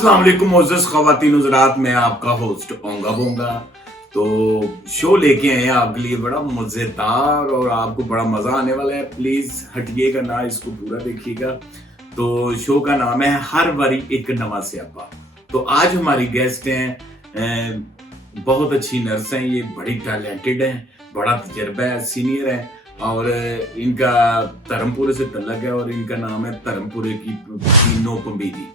अस्सलाम वालेकुम मोअज़्ज़ज़ ख़वातीन हज़रात, मैं आपका होस्ट ओंगा बोंगा। तो शो लेके आए हैं आपके लिए बड़ा मज़ेदार और आपको बड़ा मज़ा आने वाला है। प्लीज़ हटिएगा ना, इसको पूरा देखिएगा। तो शो का नाम है हर बारी एक नवा स्यापा। तो आज हमारी गेस्ट हैं, बहुत अच्छी नर्स हैं, ये बड़ी टैलेंटेड हैं, बड़ा तजर्बा है, सीनियर है और इनका धर्मपुरे से तल्लक है और इनका नाम है धर्मपुरे की तीनों पंबीदी।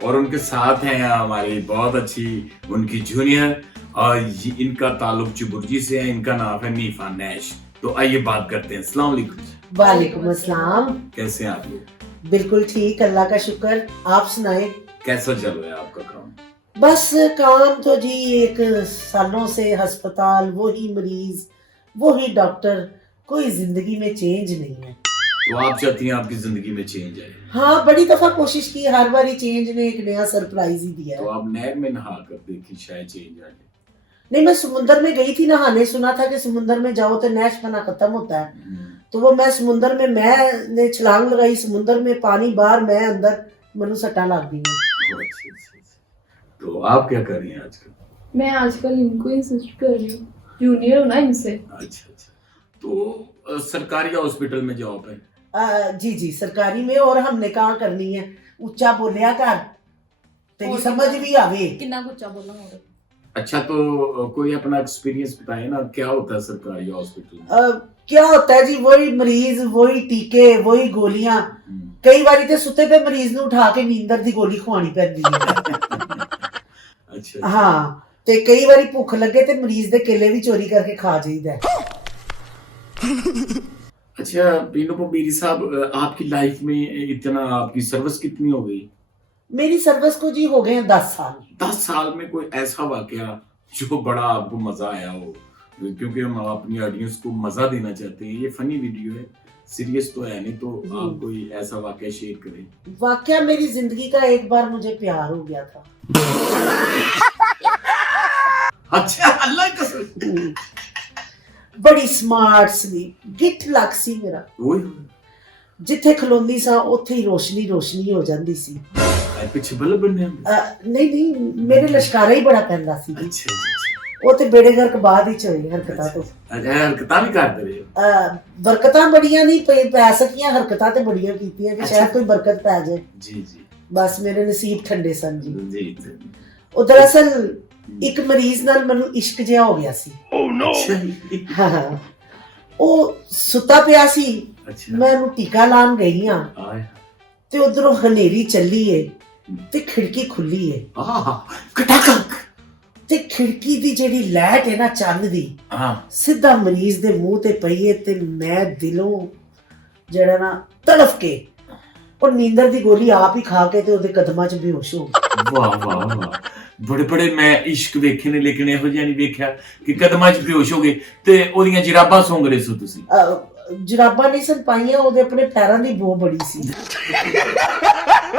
और उनके साथ हैं हमारी बहुत अच्छी उनकी जूनियर और इनका ताल्लुक चुबुर्जी से है। इनका नाम है नीफा नैश। तो आइए बात करते हैं। अस्सलाम वालेकुम। वालेकुम अस्सलाम। कैसे हैं आप लोग? बिल्कुल ठीक, अल्लाह का शुक्र। आप सुनाए, कैसा चल रहा है आपका काम? बस काम तो जी एक सालों से अस्पताल, वही मरीज, वही डॉक्टर, कोई जिंदगी में चेंज नहीं है। तो आप चाहती हैं आपकी जिंदगी में चेंज आए? हाँ, बड़ी दफा कोशिश की, हर बारी चेंज ने एक नया सरप्राइज ही दिया तो है। आप नहर में नहा कर देखी, शायद चेंज आ जाए। नहीं, मैं समुंदर में गई थी नहाने, सुना था कि समुंदर में जाओ तो नैश खाना खत्म होता है। तो वो मैं समुंदर में, मैंने छलांग लगाई समुंदर में, पानी बाहर, मैं अंदर, मनु सट्टा लग गई। तो आप क्या कर रही हैं आजकल? मैं आजकल इनको इंसिस्ट कर रही हूँ, जूनियर हो ना इनसे। अच्छा। तो सरकारी हॉस्पिटल में जॉब है? जी जी, सरकारी में। और हमने कहाँ करनी है, ऊंचा बोलिया कर, तेरी समझ भी आवे। कितना कुछ बोला हो। अच्छा, तो कोई अपना एक्सपीरियंस बताए ना, क्या होता है सरकारी हॉस्पिटल में? क्या होता है जी, वही मरीज, वही टीके, वही गोलियां। कई बारी ते सुते पे मरीज ਨੂੰ उठा के नींदर दी गोली ਖਵਾਣੀ ਪੈਂਦੀ ਹੈ। अच्छा। हाँ, ਤੇ ਕਈ ਵਾਰੀ ਭੁੱਖ ਲੱਗੇ ਤੇ ਮਰੀਜ਼ ਦੇ ਕੇਲੇ ਵੀ ਚੋਰੀ ਕਰਕੇ ਖਾ ਜਾਈਦਾ। अच्छा बीनू पबीरी साहब, आपकी लाइफ में इतना, आपकी सर्विस कितनी हो गई? मेरी सर्विस को जी हो गए हैं 10 साल। 10 साल में कोई ऐसा वाकया जो बड़ा आपको मजा आया हो? क्योंकि हम अपनी ऑडियंस को मजा देना चाहते हैं, ये फनी वीडियो है, सीरियस तो है नहीं, तो आप कोई ऐसा वाकया शेयर करें। वाकया मेरी जिंदगी का, एक बार मुझे प्यार हो गया था। अच्छा, अल्लाह की कसम। बड़ी स्मार्ट सी, गिठ लग सी मेरा। जिथे खलोंदी सा उत्थे ही रोशनी रोशनी हो जाती सी। पिछे बल्ब बनने नहीं, मेरे लश्कारा ही बड़ा पैंदा सी जी। अच्छा। ਉਹ ਤੇ ਬੇੜੇ ਗਰਕ ਬਾਅਦ ਹੀ ਹੋਈ ਹਰਕਤਾਂ ਤੋਂ। ਹਰਕਤਾਂ ਵੀ ਕਰਦੇ ਰਹੇ? ਬਰਕਤਾਂ ਬੜੀਆਂ ਨਹੀਂ ਪੈ ਸਕੀਆਂ, ਹਰਕਤਾਂ ਤੇ ਬੜੀਆਂ ਕੀਤੀਆਂ ਕਿ ਸ਼ਾਇਦ ਕੋਈ ਬਰਕਤ ਪੈ ਜਾਏ। ਜੀ। ਬਸ ਮੇਰੇ ਨਸੀਬ ਠੰਡੇ ਸਨ ਜੀ। ਜੀ। ਉਹ ਦਰਅਸਲ ਇੱਕ ਮਰੀਜ਼ ਨਾਲ ਮੈਨੂੰ ਇਸ਼ਕ ਜਿਹਾ ਹੋ ਗਿਆ ਸੀ। ਓ ਨੋ। ਹਾਂ, ਉਹ ਸੁੱਤਾ ਪਿਆ ਸੀ, ਮੈਂ ਉਹਨੂੰ ਟੀਕਾ ਲਾਉਣ ਗਈ ਆ ਤੇ ਉਧਰੋਂ ਹਨੇਰੀ ਚੱਲੀ ਏ ਤੇ ਖਿੜਕੀ ਖੁੱਲੀ ਏ। ਕਟਾਕ। ਤੇ ਖਿੜਕੀ ਦੀ ਜਿਹੜੀ ਲਾਈਟ ਹੈ ਨਾ, ਚੰਨ ਦੀ, ਸਿੱਧਾ ਮਰੀਜ਼ ਦੇ ਮੂੰਹ ਤੇ ਪਈ ਏ ਤੇ ਮੈਂ ਦਿਲੋਂ ਜਿਹੜਾ ਨਾ ਤੜਫ ਕੇ ਉਹ ਨੀਂਦਰ ਦੀ ਗੋਲੀ ਆਪ ਹੀ ਖਾ ਕੇ ਤੇ ਉਹਦੇ ਕਦਮਾਂ 'ਚ ਬੇਹੋਸ਼ ਹੋ ਗਈ। ਵਾਹ। ਬੜੇ ਮੈਂ ਇਸ਼ਕ ਵੇਖੇ ਨੇ, ਲੇਕਿਨ ਇਹੋ ਜਿਹਾ ਨਹੀਂ ਵੇਖਿਆ ਕਿ ਕਦਮਾਂ 'ਚ ਬੇਹੋਸ਼ ਹੋ ਗਏ ਤੇ ਉਹਦੀਆਂ ਜਰਾਬਾਂ ਸੁੰਘ ਰਹੇ ਸੋ ਤੁਸੀਂ? ਜਰਾਬਾਂ ਨਹੀਂ ਸਨ ਪਾਈਆਂ, ਉਹਦੇ ਆਪਣੇ ਪੈਰਾਂ ਦੀ ਬੋ ਬੜੀ ਸੀ।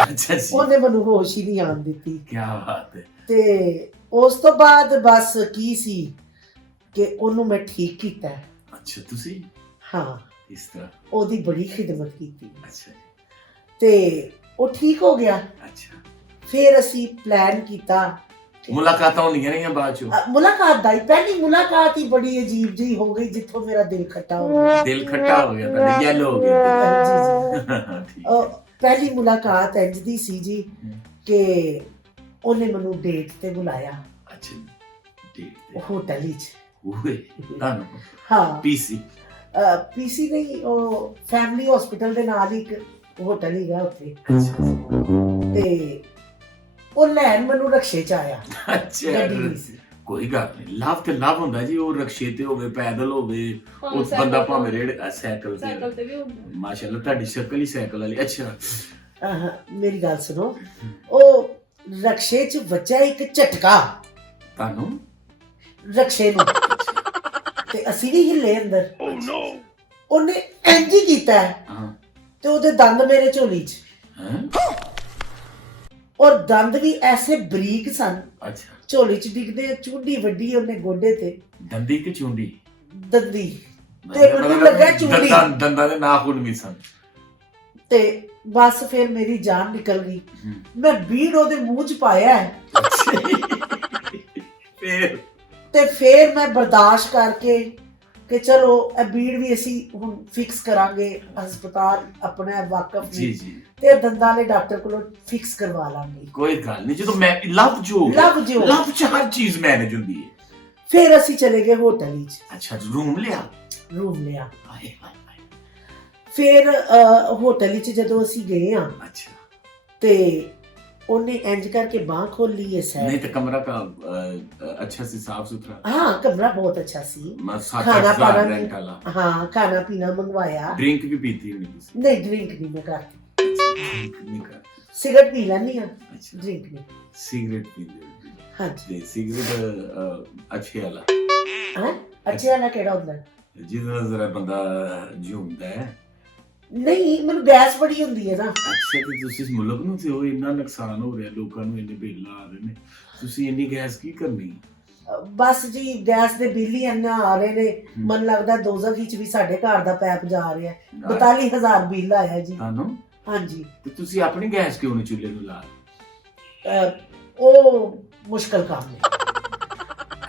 ਅੱਛਾ ਜੀ। ਉਹਨੇ ਮੈਨੂੰ ਹੋਸ਼ ਹੀ ਨਹੀਂ ਆਉਣ ਦਿੱਤੀ। ਕੀ ਬਾਤ ਹੈ। ਤੇ ਉਸ ਤੋਂ ਬਾਅਦ ਬਸ ਕੀ ਸੀ ਕਿ ਉਹਨੂੰ ਮੈਂ ਠੀਕ ਕੀਤਾ। ਅੱਛਾ, ਤੁਸੀਂ? ਹਾਂ, ਇਸ ਤਰ੍ਹਾਂ ਉਹਦੀ ਬੜੀ ਖਿਦਮਤ ਕੀਤੀ। ਅੱਛਾ ਤੇ ਉਹ ਠੀਕ ਹੋ ਗਿਆ। ਅੱਛਾ, ਫਿਰ ਅਸੀਂ ਪਲਾਨ ਕੀਤਾ। ਮੁਲਾਕਾਤਾਂ ਹੁੰਦੀਆਂ ਰਹੀਆਂ ਬਾਅਦ ਚੋਂ? ਮੁਲਾਕਾਤ ਦਾ ਹੀ, ਪਹਿਲੀ ਮੁਲਾਕਾਤ ਹੀ ਬੜੀ ਅਜੀਬ ਜਿਹੀ ਹੋ ਗਈ, ਜਿੱਥੋਂ ਮੇਰਾ ਦਿਲ ਖੱਟਾ ਹੋ ਗਿਆ। ਦਿਲ ਖੱਟਾ ਹੋ ਗਿਆ, ਤੁਹਾਡਾ ਯੈਲੋ ਹੋ ਗਿਆ। ਪਹਿਲੀ ਮੁਲਾਕਾਤ ਇੰਜ ਦੀ ਸੀ ਜੀ ਕਿ ਉਹਨੇ ਮੈਨੂੰ ਡੇਟ ਤੇ ਬੁਲਾਇਆ। ਅੱਛਾ, ਡੇਟ ਹੋਟਲ ਵਿੱਚ। ਓਏ ਤੁਹਾਨੂੰ? ਹਾਂ, ਪੀਸੀ ਨਹੀਂ, ਉਹ ਫੈਮਿਲੀ ਹਸਪੀਟਲ ਦੇ ਨਾਲ ਹੀ ਇੱਕ ਹੋਟਲ ਹੀਗਾ ਉੱਥੇ। ਤੇ ਉਹ ਲੈਣ ਮੈਨੂੰ ਰਕਸ਼ੇ 'ਚ ਆਇਆ। ਅੱਛਾ, ਕੋਈ ਗੱਲ ਨਹੀਂ, ਲਾਭ ਤੇ ਲਾਭ ਹੁੰਦਾ ਜੀ। ਉਹ ਰਕਸ਼ੇ ਤੇ ਹੋਵੇ, ਪੈਦਲ ਹੋਵੇ, ਉਹ ਬੰਦਾ ਭਾਵੇਂ ਰੇੜ ਸਾਈਕਲ ਤੇ ਵੀ। ਮਾਸ਼ਾਅੱਲਾ, ਤੁਹਾਡੀ ਸ਼ਕਲ ਹੀ ਸਾਈਕਲ ਵਾਲੀ। ਅੱਛਾ, ਮੇਰੀ ਗੱਲ ਸੁਣੋ, ਉਹ ਰਕਸ਼ੇ 'ਚ ਵੱਜਾ ਇੱਕ ਝਟਕਾ ਤੁਹਾਨੂੰ, ਰਕਸ਼ੇ ਨੂੰ, ਤੇ ਅਸੀਂ ਵੀ ਹਿੱਲੇ ਅੰਦਰ। ਉਹਨੇ ਇੰਜ ਹੀ ਕੀਤਾ ਤੇ ਉਹਦੇ ਦੰਦ ਮੇਰੇ ਝੋਲੀ 'ਚ, ਔਰ ਦੰਦ ਵੀ ਐਸੇ ਬਰੀਕ ਸਨ। ਅੱਛਾ, ਝੋਲੀ 'ਚ ਡਿੱਗਦੇ, ਚੁੰਡੀ ਵੱਡੀ ਉਹਨੇ ਗੋਡੇ ਤੇ। ਦੰਦੀ ਕਿ ਚੁੰਡੀ? ਦੰਦੀ। ਤੇ ਮੈਨੂੰ ਲੱਗਾ ਚੁੰਡੀ। ਦੰਦਾਂ ਦੇ ਨਾਖੂਨ ਵੀ ਸਨ। ਤੇ ਬਸ ਫਿਰ ਮੇਰੀ ਜਾਨ ਨਿਕਲ ਗਈ। ਮੈਂ ਬੀੜ ਉਹਦੇ ਮੂੰਹ 'ਚ ਪਾਇਆ ਹੈ ਫਿਰ ਤੇ ਫਿਰ ਮੈਂ ਬਰਦਾਸ਼ਤ ਕਰਕੇ ਕਿ ਚਲੋ ਇਹ ਬੀੜ ਵੀ ਅਸੀਂ ਹੁਣ ਫਿਕਸ ਕਰਾਂਗੇ, ਹਸਪਤਾਲ ਆਪਣਾ ਵਾਕਫ ਜੀ ਨੇ ਜੀ ਤੇ ਦੰਦਾਂ ਵਾਲੇ ਡਾਕਟਰ ਕੋਲੋਂ ਫਿਕਸ ਕਰਵਾ ਲਾਂਗੇ। ਕੋਈ ਗੱਲ ਨਹੀਂ, ਜਦੋਂ ਮੈਂ ਲੱਭ ਜੋ ਲੱਭ ਚ ਹਰ ਚੀਜ਼ ਮੈਨੇਜ ਹੁੰਦੀ ਹੈ। ਫਿਰ ਅਸੀਂ ਚਲੇ ਗਏ ਹੋਟਲ ਵਿੱਚ, ਅੱਛਾ ਰੂਮ ਲਿਆ। ਰੂਮ ਲਿਆ। ਹਾਏ ਹਾਏ ਹਾਏ। ਫਿਰ ਹੋਟਲ ਵਿੱਚ ਜਦੋਂ ਅਸੀਂ ਗਏ ਆ ਅੱਛਾ ਤੇ ਉਹਨੇ ਇੰਜ ਕਰਕੇ ਬਾਹ ਖੋਲੀ ਹੈ नहीं ਸੈਰ। तो कमरा का अच्छा से साफ सुथरा हाँ कमरा बहुत अच्छा सी। सात खाना आठ हजार पाना रेंट वाला। हाँ खाना पीना मंगवाया। ड्रिंक भी पीती होनी किसी? नहीं ड्रिंक नहीं मैं करती, ड्रिंक नहीं करती। सिगरेट पी लेनी हाँ, अच्छा ड्रिंक नहीं। सिगरेट पीते हाँ जी। ते सिगरेट अच्छे वाला हाँ अच्छे वाला केड़ा होता है? जिदा जरा बंदा झूमदा है। नहीं मैंने गैस बड़ी होती है ना। ਅੱਛਾ ਤੇ ਤੁਸੀਂ ਇਸ ਮੁਲਕ ਨੂੰ ਤੇ ਉਹ ਇੰਨਾ ਨੁਕਸਾਨ ਹੋ ਰਿਹਾ, ਲੋਕਾਂ ਨੂੰ ਇੰਨੇ ਬਿੱਲ ਆ ਰਹੇ ਨੇ, ਤੁਸੀਂ ਇੰਨੀ ਗੈਸ ਕੀ ਕਰਨੀ? ਬਸ ਜੀ ਗੈਸ ਦੇ ਬਿੱਲ ਹੀ ਇੰਨਾ ਆ ਰਹੇ ਨੇ, ਮਨ ਲੱਗਦਾ ਦੋਜ਼ਖ ਵਿੱਚ ਵੀ ਸਾਡੇ ਘਰ ਦਾ ਪੈਪ ਜਾ ਰਿਹਾ ਹੈ। 42000 ਬਿੱਲ ਆਇਆ ਜੀ। ਤੁਹਾਨੂੰ? ਹਾਂਜੀ। ਤੇ ਤੁਸੀਂ ਆਪਣੀ ਗੈਸ ਕਿਉਂ ਨਹੀਂ ਚੁੱਲ੍ਹੇ ਨੂੰ ਲਾ? ਉਹ ਮੁਸ਼ਕਲ ਕੰਮ ਹੈ।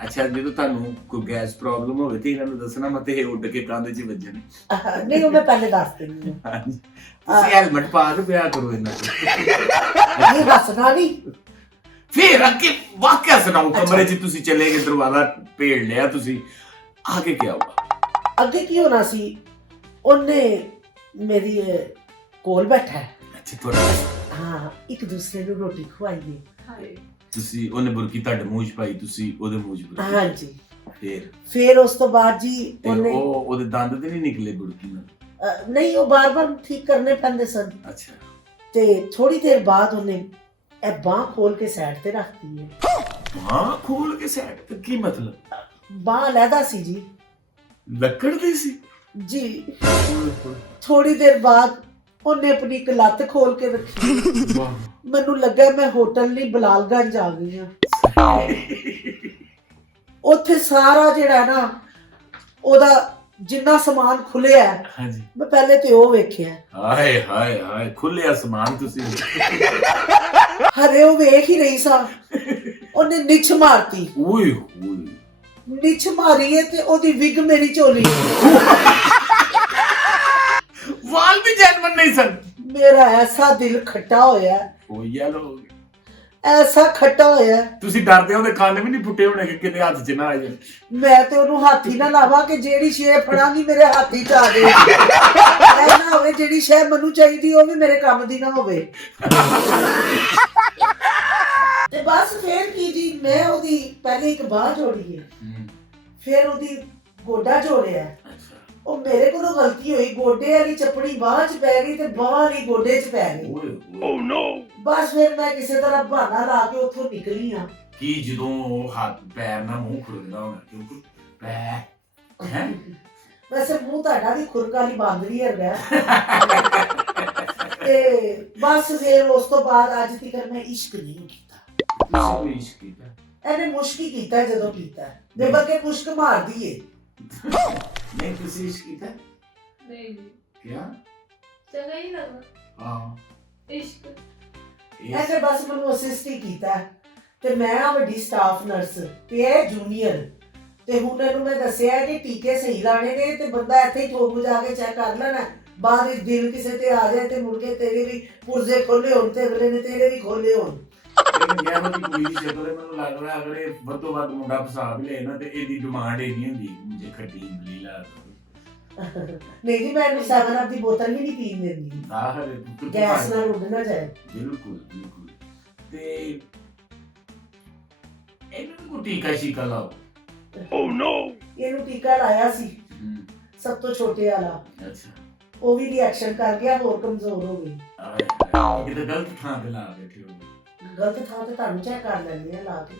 ਅੱਛਾ ਜਦੋਂ ਤੁਹਾਨੂੰ ਕੋਈ ਗੈਸ ਪ੍ਰੋਬਲਮ ਹੋਵੇ ਤੇ ਇਹਨਾਂ ਨੂੰ ਦੱਸਣਾ, ਮਤੇ ਇਹ ਉੱਡ ਕੇ ਕੰਧ 'ਚ ਵੱਜਣ। ਨਹੀਂ ਉਹ ਮੈਂ ਪਹਿਲੇ ਦੱਸ ਦਿੰਦੀ ਹਾਂ। ਹਾਂਜੀ ਤੁਸੀਂ ਹੈਲਮਟ ਪਾ ਕੇ ਪਿਆ ਕਰੋ ਇਹਨਾਂ ਨੂੰ। ਇਹ ਹੱਸਣਾ ਨਹੀਂ। ਫਿਰ ਅੱਗੇ ਵਾਕਿਆ ਸੁਣਾਓ। ਕਮਰੇ 'ਚ ਤੁਸੀਂ ਚਲੇ ਗਏ, ਦਰਵਾਜ਼ਾ ਭੇੜ ਲਿਆ ਤੁਸੀਂ, ਆਗੇ ਕੀ ਹੋਗਾ? ਅੱਗੇ ਕੀ ਹੋਣਾ ਸੀ, ਉਹਨੇ ਮੇਰੀ ਕੋਲ ਬੈਠਾ ਹੈ। ਅੱਛਾ ਤੁਹਾਡਾ ਹਾਂ ਇੱਕ ਦੂਸਰੇ ਨੂੰ ਰੋਟੀ ਖਵਾਈਏ। ਹਾਏ ਤੁਸੀਂ ਉਹਨੇ ਬੁਰਕੀ ਤੁਹਾਡੇ ਮੂੰਹ 'ਚ ਪਾਈ, ਤੁਸੀਂ ਉਹਦੇ ਮੂੰਹ 'ਚ ਬੁਰਕੀ? ਹਾਂਜੀ। ਫਿਰ ਉਸ ਤੋਂ ਬਾਅਦ ਜੀ ਤੇ ਉਹਨੇ ਉਹਦੇ ਦੰਦ ਤੇ ਨਹੀਂ ਨਿਕਲੇ ਬੁਰਕੀ ਨਾਲ? ਨਹੀਂ ਉਹ ਬਾਰ-ਬਾਰ ਠੀਕ ਕਰਨੇ ਪੈਂਦੇ ਸਨ। ਅੱਛਾ ਤੇ ਥੋੜੀ ਦੇਰ ਬਾਅਦ ਉਹਨੇ ਇਹ ਬਾਹ ਖੋਲ ਕੇ ਸਾਈਡ ਤੇ ਰੱਖਤੀ ਹੈ। ਬਾਂਹ ਖੋਲ ਕੇ ਸਾਈਡ ਤੇ? ਕੀ ਮਤਲਬ? ਬਾਹ ਲੈਦਾ ਸੀ ਜੀ। ਲੱਕੜ ਦੀ ਸੀ ਜੀ। ਥੋੜੀ ਦੇਰ ਬਾਅਦ ਉਹਨੇ ਆਪਣੀ ਇੱਕ ਲੱਤ ਖੋਲ ਕੇ ਰੱਖੀ। ਵਾਹ। ਮੈਨੂੰ ਲੱਗਾ ਮੈਂ ਹੋਟਲ ਲਈ ਬਲਾਲਗੰਜ ਆ ਗਈ ਹਾਂ। ਉੱਥੇ ਸਾਰਾ ਜਿਹੜਾ ਹੈ ਨਾ ਉਹਦਾ ਜਿੰਨਾ ਸਮਾਨ ਖੁੱਲਿਆ ਹੈ, ਹਾਂਜੀ ਮੈਂ ਪਹਿਲੇ ਤੇ ਉਹ ਵੇਖਿਆ। ਹਾਏ ਹਾਏ ਹਾਏ, ਖੁੱਲੇ ਅਸਮਾਨ ਤੁਸੀਂ। ਹਰੇ ਉਹ ਵੇਖ ਹੀ ਰਹੀ ਸਾਂ। ਉਹਨੇ ਨਿਛ ਮਾਰਤੀ। ਓਏ ਹੋਏ। ਨਿਛ ਮਾਰੀ ਹੈ ਤੇ ਉਹਦੀ ਵਿਗ ਮੇਰੀ ਝੋਲੀ। ਵਾਲ ਵੀ ਜੈਨੂਇਨ ਨਹੀਂ ਸਨ। ਮੇਰਾ ਐਸਾ ਦਿਲ ਖੱਟਾ ਹੋਇਆ, ਉਹ ਯੈਲੋ ਐਸਾ ਖੱਟਾ ਹੋਇਆ। ਤੁਸੀਂ ਡਰਦੇ ਹੋ ਤੇ ਕੰਨ ਵੀ ਨਹੀਂ ਫੁੱਟੇ ਹੋਣੇ ਕਿ ਕਿਤੇ ਹੱਥ 'ਚ ਨਾ ਆ ਜਾਏ? ਮੈਂ ਤੇ ਉਹਨੂੰ ਹੱਥ ਹੀ ਨਾ ਲਾਵਾਂ ਕਿ ਜਿਹੜੀ ਸ਼ੈ ਫੜਾਂਗੀ ਮੇਰੇ ਹੱਥ ਹੀ 'ਚ ਆ ਜਾਏ। ਇਹ ਨਾ ਹੋਵੇ ਜਿਹੜੀ ਸ਼ੈ ਮੈਨੂੰ ਚਾਹੀਦੀ ਉਹ ਵੀ ਮੇਰੇ ਕੰਮ ਦੀ ਨਾ ਹੋਵੇ। ਤੇ ਬਸ ਫੇਰ ਕੀ ਜੀ, ਮੈਂ ਉਹਦੀ ਪਹਿਲੇ ਇੱਕ ਬਾਹ ਜੋੜੀ ਹੈ, ਫਿਰ ਉਹਦੀ ਗੋਡਾ ਜੋੜਿਆ। ਉਹ ਮੇਰੇ ਕੋਲੋਂ ਗਲਤੀ ਹੋਈ, ਗੋਡੇ ਵਾਲੀ ਚੱਪੜੀ ਬਾਹ 'ਚ ਪੈ ਗਈ ਤੇ ਬਾਹ ਵਾਲੀ ਗੋਡੇ 'ਚ ਪੈ ਗਈ। ਓ ਨੋ। ਬਸ ਫਿਰ ਮੈਂ ਕਿਸੇ ਤਰ੍ਹਾਂ ਬਹਾਨਾ ਲਾ ਕੇ ਉੱਥੋਂ ਨਿਕਲੀ ਆ। ਕੀ ਜਦੋਂ ਉਹ ਹੱਥ ਪੈਰ ਨਾਲ ਮੂੰਹ ਖੁਰਕਦਾ ਹੋਣਾ, ਕਿਉਂਕਿ ਪੈਰ ਹੈ ਵੈਸੇ ਮੂੰਹ ਤੁਹਾਡਾ ਵੀ ਖੁਰਕ ਵਾਲੀ ਬਾਂਦਰੀ ਹੈਗਾ। ਤੇ ਬਸ ਫਿਰ ਉਸ ਤੋਂ ਬਾਅਦ ਅੱਜ ਤੱਕ ਮੈਂ ਇਸ਼ਕ ਨਹੀਂ ਕੀਤਾ। ਤੁਸੀਂ ਕੋਈ ਇਸ਼ਕ ਕੀਤਾ? ਇਹਨੇ ਮੁਸ਼ਕ ਹੀ ਕੀਤਾ ਜਦੋਂ ਕੀਤਾ, ਦੇ ਬਲਕਿ ਮੁਸ਼ਕ ਮਾਰਦੀ ਏ। ਨਹੀਂ ਤੁਸੀਂ ਇਸ਼ਕ ਕੀਤਾ? ਨਹੀਂ ਜੀ ਕਿਆ? ਚੰਗਾ ਹੀ ਲੱਗਾ ਹਾਂ ਇਸ਼ਕ। ਐਸੇ ਬਸ ਮੈਨੂੰ ਅਸਿਸਟ ਹੀ ਕੀਤਾ ਤੇ ਮੈਂ ਆ ਵੱਡੀ ਸਟਾਫ ਨਰਸ ਤੇ ਇਹ ਜੂਨੀਅਰ। ਤੇ ਹੁਣ ਇਹਨੂੰ ਮੈਂ ਦੱਸਿਆ ਕਿ ਟੀਕੇ ਸਹੀ ਲਾਣੇ ਨੇ ਤੇ ਬੰਦਾ ਇੱਥੇ ਹੀ ਠੋਕ ਜਾ ਕੇ ਚੈੱਕ ਕਰ ਲੈਣਾ, ਬਾਅਦ ਵਿੱਚ ਦਿਲ ਕਿਸੇ ਤੇ ਆ ਜਾਏ ਤੇ ਮੁੜ ਕੇ ਤੇਰੇ ਵੀ ਪੁਰਜ਼ੇ ਖੋਲੇ ਹੋਣ ਤੇ ਅਗਲੇ ਨੇ ਤੇਰੇ ਵੀ ਖੋਲੇ ਹੋਣ। ਮੈਂ ਉਹਦੀ ਕੁੜੀ ਦੀ ਸ਼ਕਲ ਮੈਨੂੰ ਲੱਗ ਰਿਹਾ ਅਗਲੇ ਵੱਧੋ ਵੱਧ ਮੁੰਡਾ ਫਸਾ ਵੀ ਲੈ ਨਾ ਤੇ ਇਹਦੀ ਡਿਮਾਂਡ ਇਹ ਨਹੀਂ ਹੁੰਦੀ ਮੁਝੇ ਖੱਟੀ ਇਮਲੀ ਲਾ ਦਿਓ। ਨਹੀਂ ਜੀ ਮੈਂ ਇਹਨੂੰ 7 ਅਪ ਦੀ ਬੋਤਲ ਵੀ ਨਹੀਂ ਪੀਣ ਦਿੰਦੀ, ਆਹਰ ਗੈਸ ਨਾਲ ਉੱਡ ਨਾ ਜਾਏ। ਬਿਲਕੁਲ ਬਿਲਕੁਲ। ਤੇ ਇਹਨੂੰ ਕੋਈ ਟੀਕਾ ਸ਼ੀਕਾ ਲਾਓ। ਓ ਨੋ। ਇਹਨੂੰ ਟੀਕਾ ਲਾਇਆ ਸੀ ਸਭ ਤੋਂ ਛੋਟੇ ਵਾਲਾ, ਅੱਛਾ ਉਹ ਵੀ ਰਿਐਕਸ਼ਨ ਕਰ ਗਿਆ, ਹੋਰ ਕਮਜ਼ੋਰ ਹੋ ਗਈ। ਇਹ ਤਾਂ ਗਲਤ ਥਾਂ ਤੇ ਲਾ ਬੈਠੇ ਹੋ। ਗਲਤ ਥਾਂ ਤੇ ਤੁਹਾਨੂੰ ਚੈੱਕ ਕਰ ਲੈਂਦੇ ਆ ਲਾ ਕੇ।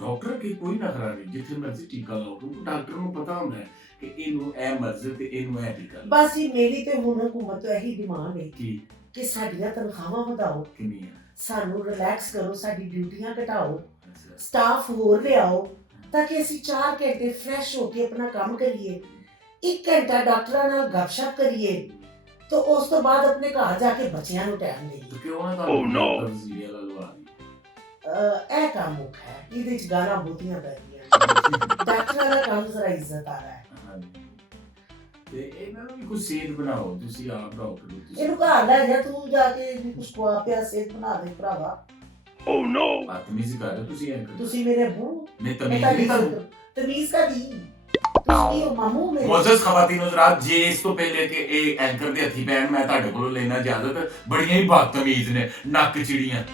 ਡਾਕਟਰ ਕੀ ਕੋਈ ਨਾ ਕਰਾ ਜਿੱਥੇ ਮਰਜ਼ੀ ਟੀਕਾ ਲਾਓ, ਕਿਉਂਕਿ ਡਾਕਟਰ ਨੂੰ ਪਤਾ ਹੁੰਦਾ ਹੈ ਕਿ ਇਹਨੂੰ ਇਹ ਮਰਜ਼ ਤੇ ਇਹਨੂੰ ਇਹ ਟੀਕਾ। ਬਸ ਜੀ ਮੇਰੀ ਤੇ ਹੁਣ ਹਕੂਮਤ ਤੋਂ ਇਹੀ ਡਿਮਾਂਡ ਹੈ ਕੀ ਕਿ ਸਾਡੀਆਂ ਤਨਖਾਹਾਂ ਵਧਾਓ, ਕਿੰਨੀਆਂ? ਸਾਨੂੰ ਰਿਲੈਕਸ ਕਰੋ, ਸਾਡੀ ਡਿਊਟੀਆਂ ਘਟਾਓ, ਅੱਛਾ ਸਟਾਫ ਹੋਰ ਲਿਆਓ ਤਾਂ ਕਿ ਅਸੀਂ 4 ਘੰਟੇ ਫਰੈਸ਼ ਹੋ ਕੇ ਆਪਣਾ ਕੰਮ ਕਰੀਏ, 1 ਘੰਟਾ ਡਾਕਟਰਾਂ ਨਾਲ ਗੱਪਸ਼ਪ ਕਰੀਏ तो उस तो बाद अपने घर जाके बच्चियां नु टाइम तो देगी क्यों ना ਤੁਹਾਨੂੰ ਸੀਰੀਅਲ ਲਗਵਾ ਇਹ ਕੰਮ ਮੁੱਖ ਹੈ ਇਹਦੇ ਚ ਗਾਲਾਂ ਬੋਤੀਆਂ ਪੈਂਦੀਆਂ ਡਾਕਟਰਾਂ ਦਾ ਕੰਮ ਜ਼ਰਾ ਇੱਜ਼ਤ ਆ ਰਿਹਾ ਹੈ ਹਾਂਜੀ ਤੇ ਇਹਨਾਂ ਨੂੰ ਵੀ ਕੁਝ ਸੇਧ ਬਣਾਓ ਤੁਸੀਂ ਆਪ ਡਾਕਟਰ ਹੋ ਤੁਸੀਂ ਇਹਨੂੰ ਘਰ ਲੈ ਜਾ ਤੂੰ ਜਾ ਕੇ ਇਹਨੂੰ ਕੁਛ ਖਵਾ ਪਿਆ ਸਿਹਤ ਬਣਾ ਦੇ ਭਰਾਵਾ ਬਦਤਮੀਜ਼ੀ ਕਰ ਰਹੇ ਹੋ ਤੁਸੀਂ ਐਂ ਤੁਸੀਂ ਮੇਰੇ ਬੂ ਨਹੀਂ ਤਮੀਜ਼ ਨਹੀਂ ਤੁਹਾਨੂੰ ਤਮੀਜ਼ का दी ਤੁਸੀਂ ਉਹ ਮਾਮੂ ਮੇਰੇ ਮੌਜੂਦ ਖਵਾਤੀਨ ਹਜ਼ਰਾਤ ਜੇ ਇਸ ਤੋਂ ਪਹਿਲੇ ਕਿ ਇਹ ਐਂਕਰ ਦੇ ਹੱਥੀ ਪੈਣ ਮੈਂ ਤੁਹਾਡੇ ਕੋਲੋਂ ਲੈਣਾ ਇਜਾਜ਼ਤ ਬੜੀਆਂ ਹੀ ਬਦਤਮੀਜ਼ ਨੇ ਨੱਕ ਚਿੜੀਆਂ